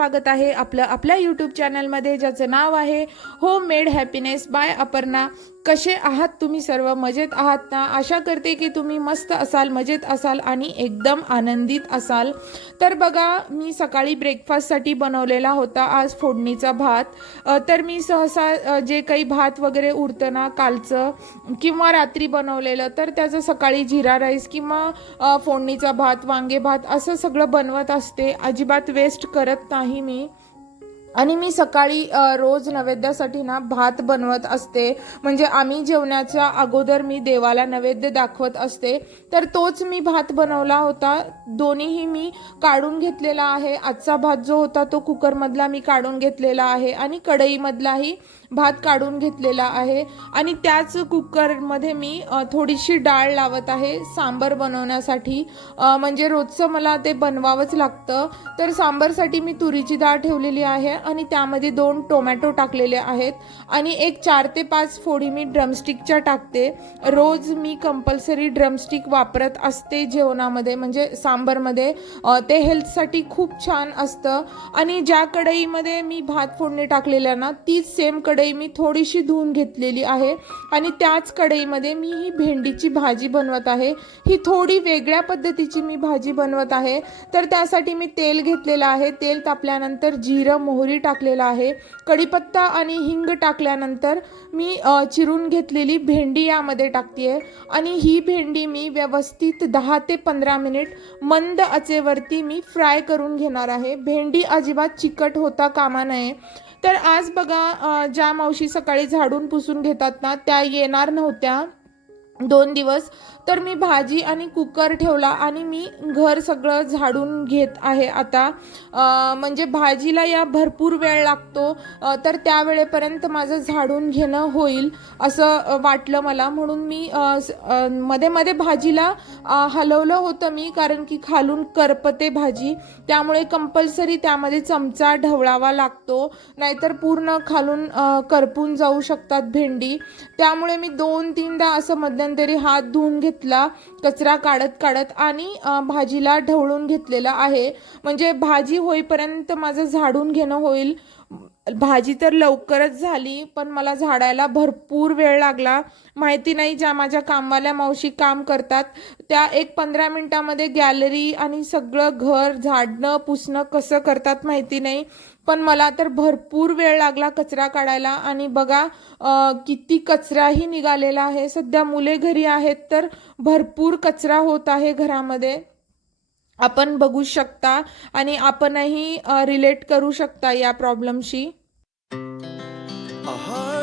स्वागत आहे आपलं आपल्या यूट्यूब चॅनलमध्ये ज्याचं नाव आहे home made happiness by Aparna. कसे आहात तुम्ही सर्व? मजेत आहात ना? आशा करते की तुम्ही मस्त असाल मजेत असाल आणि एकदम आनंदित असाल. तर बघा मी सकाळी ब्रेकफास्टसाठी बनवलेला होता आज फोडणीचा भात. तर मी सहसा जे काही भात वगैरे उरतं ना कालचं किंवा रात्री बनवलेलं तर त्याचं सकाळी जिरा राईस किंवा फोडणीचा भात वांगे भात असं सगळं बनवत असते. अजिबात वेस्ट करत नाही मी. आणि मी सकाळी रोज नैवेद्यासाठी ना भात बनवत असते. म्हणजे आम्ही जेवणाच्या अगोदर मी देवाला नैवेद्य दाखवत असते. तर तोच मी भात बनवला होता. दोन्हीही मी काढून घेतलेला आहे. आजचा भात जो होता तो कुकरमधला मी काढून घेतलेला आहे. आणि कढईमधलाही भात काढून घेतलेला आहे. आणि त्याच कुकरमध्ये मी थोडीशी डाळ लावत आहे सांबर बनवण्यासाठी. म्हणजे रोजचं मला ते बनवावंच लागतं. तर सांबरसाठी मी तुरीची डाळ ठेवलेली आहे आणि त्यामध्ये दोन टोमॅटो टाकलेले आहेत. आणि एक चार ते पाच फोडी मी ड्रमस्टिकच्या टाकते. रोज मी कंपल्सरी ड्रमस्टिक वापरत असते जेवणामध्ये म्हणजे सांबरमध्ये. ते हेल्थसाठी खूप छान असतं. आणि ज्या कढईमध्ये मी भात फोडणी टाकलेल्या ना तीच सेम कढई मी थोडीशी धुवून घेतलेली आहे आणि त्याच कढईमध्ये मी ही भेंडीची भाजी बनवत आहे. ही थोडी वेगळ्या पद्धतीची मी भाजी बनवत आहे. तर त्यासाठी मी तेल घेतलेलं आहे. तेल तापल्यानंतर जिरं मोहरी टाकलेलं आहे. कढीपत्ता आणि हिंग टाकल्यानंतर मी चिरून घेतलेली भेंडी यामध्ये टाकते आणि ही भेंडी मी व्यवस्थित दहा ते पंधरा मिनिट मंद आचेवरती मी फ्राय करून घेणार आहे. भेंडी अजिबात चिकट होता कामा नये. तर आज बघा ज्या मावशी सकाळी झाडून पुसून घेतात ना त्या येणार नव्हत्या. दोन दिवस. तर मी भाजी आणि कुकर ठेवला आणि मी घर सगळं झाडून घेत आहे आता. म्हणजे भाजीला या भरपूर वेळ लागतो. तर त्या वेळेपर्यंत माझं झाडून घेणं होईल असं वाटलं मला. म्हणून मी मध्ये मध्ये भाजीला हलवलं होतं मी कारण की खालून करपते भाजी. त्यामुळे कंपल्सरी त्यामध्ये चमचा ढवळावा लागतो. नाहीतर पूर्ण खालून करपून जाऊ शकतात भेंडी. त्यामुळे मी दोन तीनदा असं मध्यंतरी हात धुवून घेतला कचरा काढत काढत आणि भाजीला ढवळून घेतलेला आहे. म्हणजे भाजी होईपर्यंत माझं झाडून घेणं होईल. भाजी तर लवकरच झाली पण मला झाडायला भरपूर वेळ लागला. माहिती नाही ज्या माझ्या कामवाल्या मावशी काम करतात त्या एक पंधरा मिनटामध्ये गॅलरी आणि सगळं घर झाडणं पुसणं कसं करतात माहिती नाही. पण मला तर भरपूर वेळ लागला कचरा काढायला आणि बघा किती कचराही निघालेला आहे. सध्या मुले घरी आहेत तर भरपूर कचरा होत आहे घरामध्ये. आपण बघू शकता आणि आपणही रिलेट करू शकता या प्रॉब्लेमशी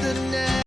The night.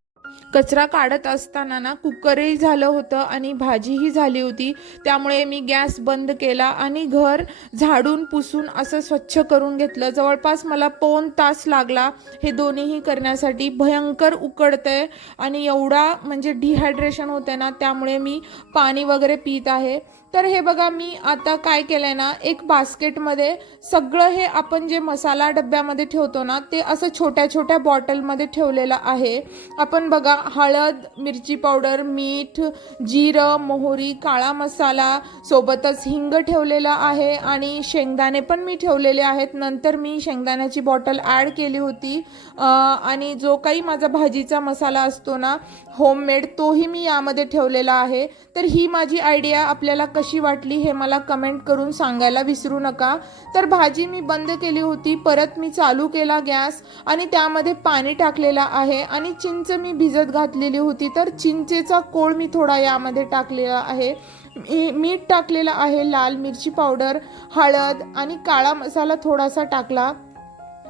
कचरा काढत असताना ना कुकरही झालं होतं आणि भाजीही झाली होती. त्यामुळे मी गॅस बंद केला आणि घर झाडून पुसून असं स्वच्छ करून घेतलं. जवळपास मला पाऊण तास लागला. हे दोन्हीही करण्यासाठी भयंकर उकडतंय आणि एवढा म्हणजे डिहायड्रेशन होतंय ना त्यामुळे मी पाणी वगैरे पित आहे. तर हे बघा मी आता काय केलं आहे ना एक बास्केटमध्ये सगळं हे आपण जे मसाला डब्यामध्ये ठेवतो ना ते असं छोट्या छोट्या बॉटलमध्ये ठेवलेलं आहे. आपण बघा हळद मिरची पावडर मीठ जिरं मोहरी काळा मसाला सोबतच हिंग ठेवलेलं आहे आणि शेंगदाणे पण मी ठेवलेले आहेत. नंतर मी शेंगदाण्याची बॉटल ॲड केली होती. आणि जो काही माझा भाजीचा मसाला असतो ना होममेड तोही मी यामध्ये ठेवलेला आहे. तर ही माझी आयडिया आपल्याला कशी वाटली हे मला कमेंट करून सांगायला विसरू नका. तर भाजी मी बंद केली होती परत मी चालू केला गॅस आणि त्यामध्ये पाणी टाकलेलं आहे आणि चिंच मी भिजत घातलेली होती. तर चिंचेचा कोळ मी थोडा यामध्ये टाकलेला आहे. मी- मीठ टाकलेलं आहे. लाल मिरची पावडर हळद आणि काळा मसाला थोडासा टाकला.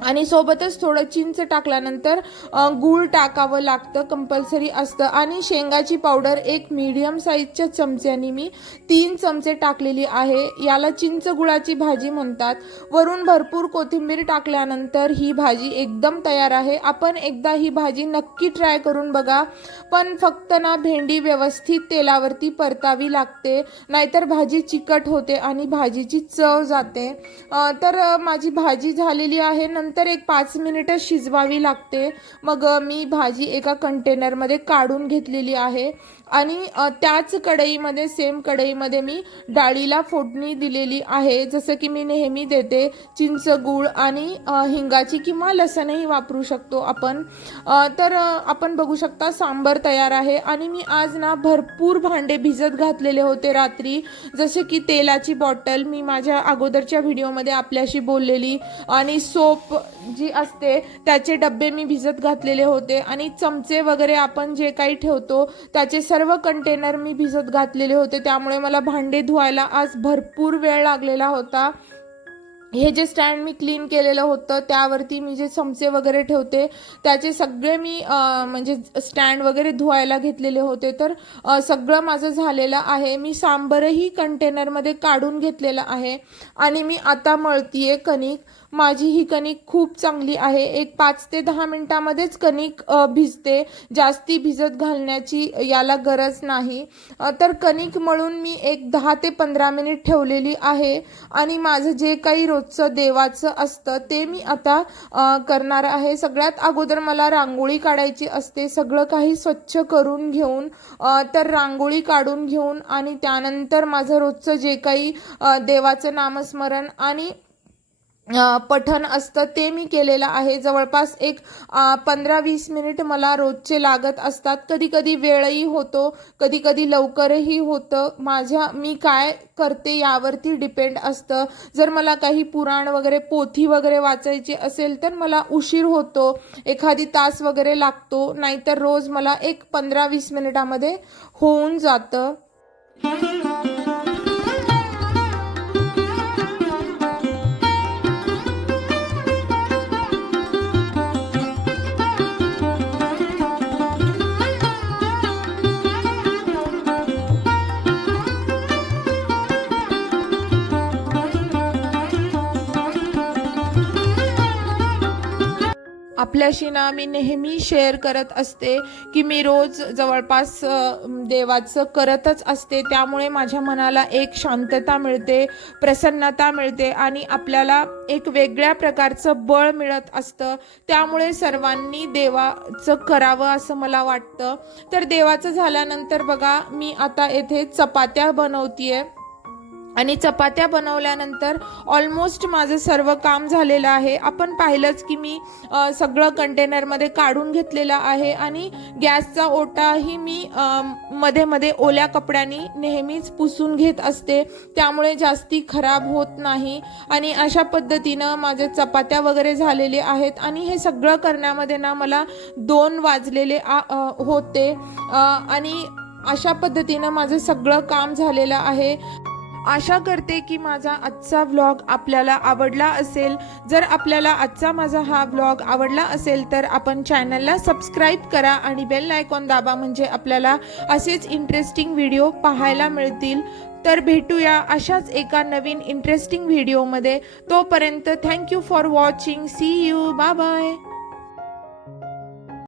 आणि सोबतच थोडं चिंच टाकल्यानंतर गूळ टाकावं लागतं कंपल्सरी असतं. आणि शेंगाची पावडर एक मीडियम साईजच्या चमच्यानी मी तीन चमचे टाकलेली आहे. याला चिंच गुळाची भाजी म्हणतात. वरून भरपूर कोथिंबीर टाकल्यानंतर ही भाजी एकदम तयार आहे. आपण एकदा ही भाजी नक्की ट्राय करून बघा. पण फक्त ना भेंडी व्यवस्थित तेलावरती परतावी लागते. नाहीतर भाजी चिकट होते आणि भाजीची चव जाते. तर माझी भाजी झालेली आहे. नंतर एक पाच मिनिटं शिजवावी लागते. मग मी भाजी एका कंटेनरमध्ये काढून घेतलेली आहे. आणि त्याच कढईमध्ये सेम कढईमध्ये मी डाळीला फोडणी दिलेली आहे. जसं की मी नेहमी देते चिंच गूळ आणि हिंगाची किंवा लसणही वापरू शकतो आपण. तर आपण बघू शकता सांबर तयार आहे. आणि मी आज ना भरपूर भांडे भिजत घातलेले होते रात्री. जसे की तेलाची बॉटल मी माझ्या अगोदरच्या व्हिडिओमध्ये आपल्याशी बोललेली. आणि सोप जी असते त्याचे डबे मी भिजत घातलेले होते आणि चमचे वगैरे आपण जे काही ठेवतो त्याचे सर्व कंटेनर मी भिजत घातलेले होते. त्यामुळे मला भांडे धुवायला आज भरपूर वेळ लागलेला होता. हे जे स्टँड मी क्लीन केलेलं होतं त्यावरती मी जे चमचे वगैरे ठेवते त्याचे सगळे मी म्हणजे स्टँड वगैरे धुवायला घेतलेले होते. तर सगळं माझं झालेलं आहे. मी सांबरही कंटेनरमध्ये काढून घेतलेलं आहे. आणि मी आता मळतीये कणिक. माझी ही कणिक खूप चांगली आहे. एक पाच ते दहा मिनिटामध्येच कणिक भिजते. जास्ती भिजत घालण्याची याला गरज नाही. तर कणिक मळून मी एक दहा ते पंधरा मिनिट ठेवलेली आहे आणि माझं जे काही रोजचं देवाचं असतं ते मी आता करणार आहे. सगळ्यात अगोदर मला रांगोळी काढायची असते. सगळं काही स्वच्छ करून घेऊन तर रांगोळी काढून घेऊन आणि त्यानंतर माझं रोजचं जे काही देवाचं नामस्मरण आणि पठन पठण असतं ते मी केलेलं आहे. जवळपास एक पंधरा वीस मिनिट मला रोजचे लागत असतात. कधी कधी वेळही होतो कधी कधी लवकरही होतं. माझ्या मी काय करते यावरती डिपेंड असतं. जर मला काही पुराण वगैरे पोथी वगैरे वाचायची असेल तर मला उशीर होतो. एखादी तास वगैरे लागतो. नाहीतर रोज मला एक पंधरा वीस मिनिटामध्ये होऊन जातं. आपल्याशी ना मी नेहमी शेअर करत असते की मी रोज जवळपास देवाचं करतच असते. त्यामुळे माझ्या मनाला एक शांतता मिळते प्रसन्नता मिळते आणि आपल्याला एक वेगळ्या प्रकारचं बळ मिळत असतं. त्यामुळे सर्वांनी देवाचं करावं असं मला वाटतं. तर देवाचं झाल्यानंतर बघा मी आता येथे चपात्या बनवतीये. आणि चपात्या बनवल्यानंतर ऑलमोस्ट माझं सर्व काम झालेलं आहे. आपण पाहिलंच की मी सगळं कंटेनरमध्ये काढून घेतलेलं आहे आणि गॅसचा ओटाही मी मध्ये मध्ये ओल्या कपड्यांनी नेहमीच पुसून घेत असते. त्यामुळे जास्ती खराब होत नाही. आणि अशा पद्धतीनं माझ्या चपात्या वगैरे झालेले आहेत आणि हे सगळं करण्यामध्ये ना मला दोन वाजलेले आ- होते. आणि अशा पद्धतीनं माझं सगळं काम झालेलं आहे. आशा करते की माझा आजचा व्लॉग आपल्याला आवडला असेल. जर आपल्याला आजचा माझा हा व्लॉग आवडला असेल तर आपण चॅनलला सबस्क्राईब करा आणि बेल आयकॉन दाबा म्हणजे आपल्याला असेच इंटरेस्टिंग व्हिडिओ पाहायला मिळतील. तर भेटूया अशाच एका नवीन इंटरेस्टिंग व्हिडिओमध्ये तोपर्यंत thank you for watching see you bye bye